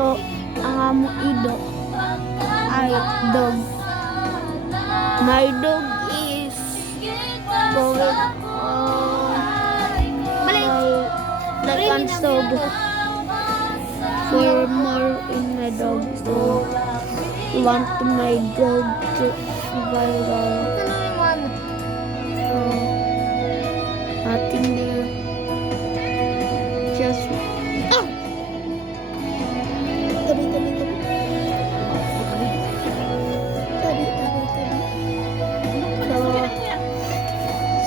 So, ang among ido ay dog. My dog is going like so for more in my dog. So, I want my dog to viral. So, nothing there. Just tabi.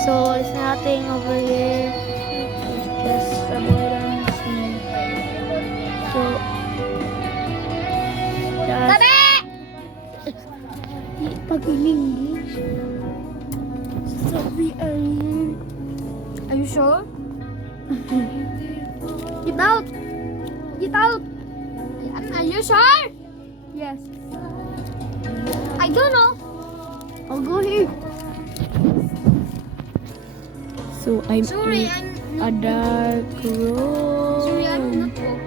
So it's nothing over here. It's just avoidance. So pag-English. So we are here. Are you sure? Get out! Get out! Are you sure? Yes. I don't know. I'll go here. So I'm Sorry, in a dark room. Sorry, I'm not go.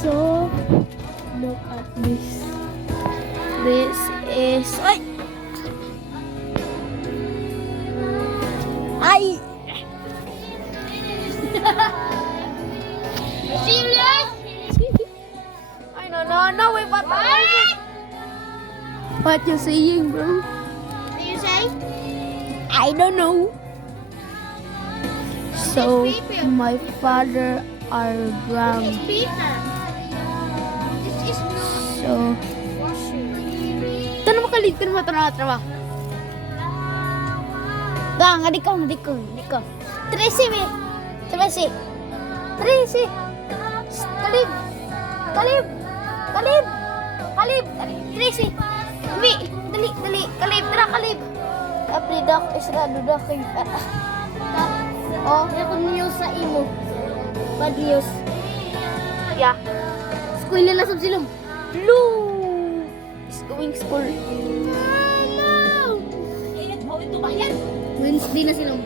So look at this. This is ay. Serious? I don't know. Wait, what you saying, bro? What do you say? I don't know. So It's people. my father are ground. It's Peter. This is no So washer. tanong mo kalit ka naman trabaho. Gang, adik ko. Tracy. Kalib. Tracy. Dali. Kalib. Apridak isrado da kay. Oh, Kaya kung news sa imo. bad news. Yeah. School na sa silong. Blue is going school. Wednesday na silong.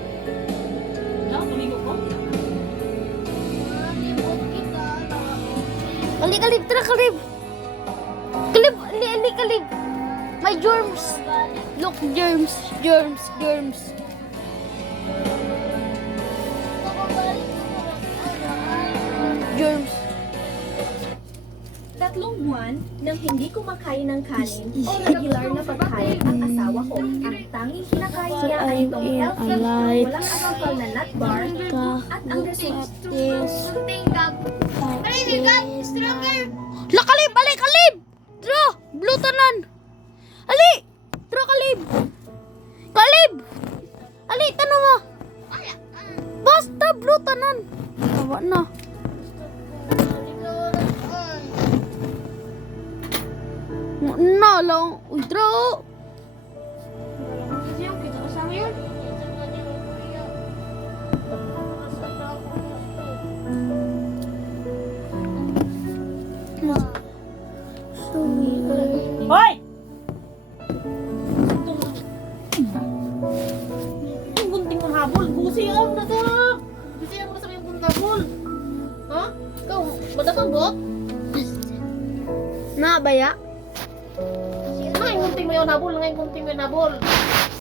Kalib. Kalib. My germs. Look, germs. Germs. Tatlong buwan nang hindi kumakain ng kanin o regular na pagkain ang asawa ko. Ang tanging kinakain So niya ay I'm itong in health a food, light. walang asukal na nut bar at ang Look receipt. at this. Stronger. Kalib! Dra! Blue tanan! Ali! Dra, Kalib! Ali, tanong mo! Basta, blue tanan! Tawa na. Na lang. Uy, Dra! Kita kasama yun. So weird. Hoy! Yung gunting mong habol, busiyan na to! Busiyan mo na sa yung habol! Ha? Ikaw, madakang bot? Na, baya? Yung gunting mo yung habol, yung gunting mo yung habol!